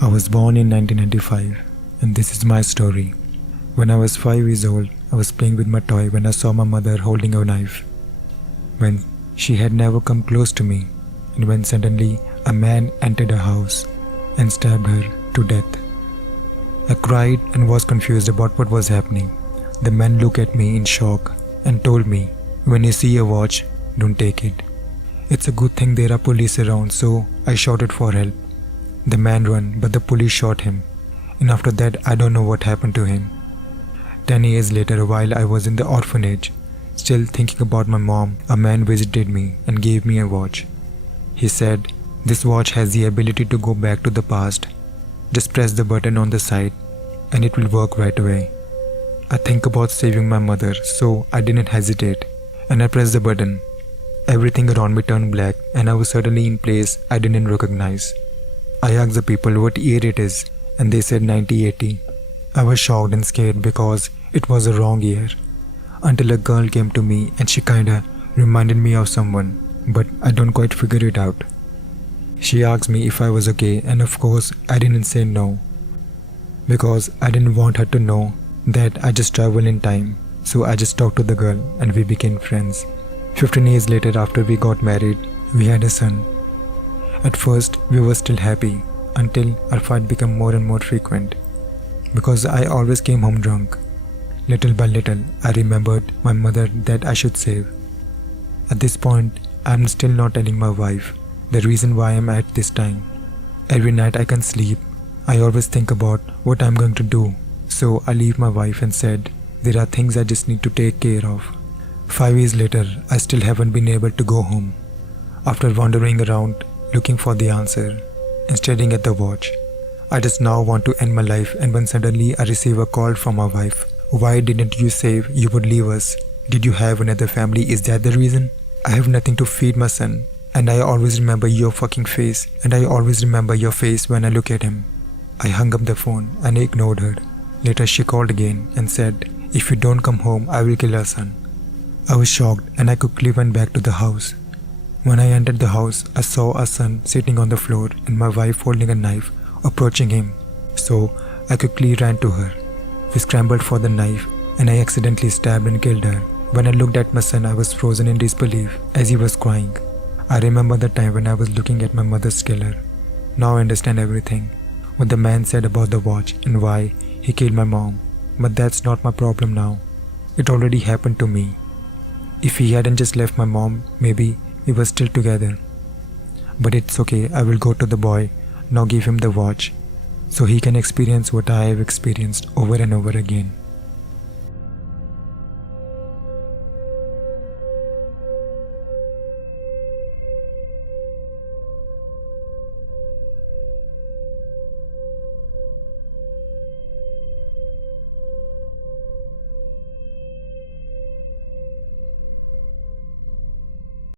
I was born in 1995, and this is my story. When I was 5 years old, I was playing with my toy when I saw my mother holding a knife. When she had never come close to me, and when suddenly a man entered her house and stabbed her to death. I cried and was confused about what was happening. The man looked at me in shock and told me, "When you see a watch, don't take it. It's a good thing there are police around," so I shouted for help. The man ran, but the police shot him. And after that, I don't know what happened to him. 10 years later, while I was in the orphanage, still thinking about my mom, a man visited me and gave me a watch. He said, "This watch has the ability to go back to the past. Just press the button on the side and it will work right away." I think about saving my mother, so I didn't hesitate and I pressed the button. Everything around me turned black and I was suddenly in place I didn't recognize. I asked the people what year it is and they said 1980. I was shocked and scared because it was a wrong year. Until a girl came to me and she kinda reminded me of someone, but I don't quite figure it out. She asked me if I was okay and of course I didn't say no. Because I didn't want her to know that I just travel in time, so I just talked to the girl and we became friends. 15 years later, after we got married, we had a son. At first, we were still happy until our fight became more and more frequent because I always came home drunk. Little by little, I remembered my mother that I should save. At this point, I am still not telling my wife the reason why I am at this time. Every night I can sleep. I always think about what I am going to do, so I leave my wife and said, there are things I just need to take care of. 5 years later, I still haven't been able to go home. After wandering around, looking for the answer and staring at the watch, I just now want to end my life, and when suddenly I receive a call from my wife. "Why didn't you say you would leave us? Did you have another family? Is that the reason?" I have nothing to feed my son, and I always remember your fucking face, and I always remember your face when I look at him. I hung up the phone and I ignored her. Later she called again and said, "If you don't come home, I will kill our son." I was shocked and I quickly went back to the house. When I entered the house, I saw our son sitting on the floor and my wife holding a knife, approaching him. So I quickly ran to her. We scrambled for the knife and I accidentally stabbed and killed her. When I looked at my son, I was frozen in disbelief as he was crying. I remember the time when I was looking at my mother's killer. Now I understand everything. What the man said about the watch and why he killed my mom. But that's not my problem now. It already happened to me. If he hadn't just left my mom, maybe we were still together. But it's okay, I will go to the boy, now give him the watch, so he can experience what I have experienced over and over again.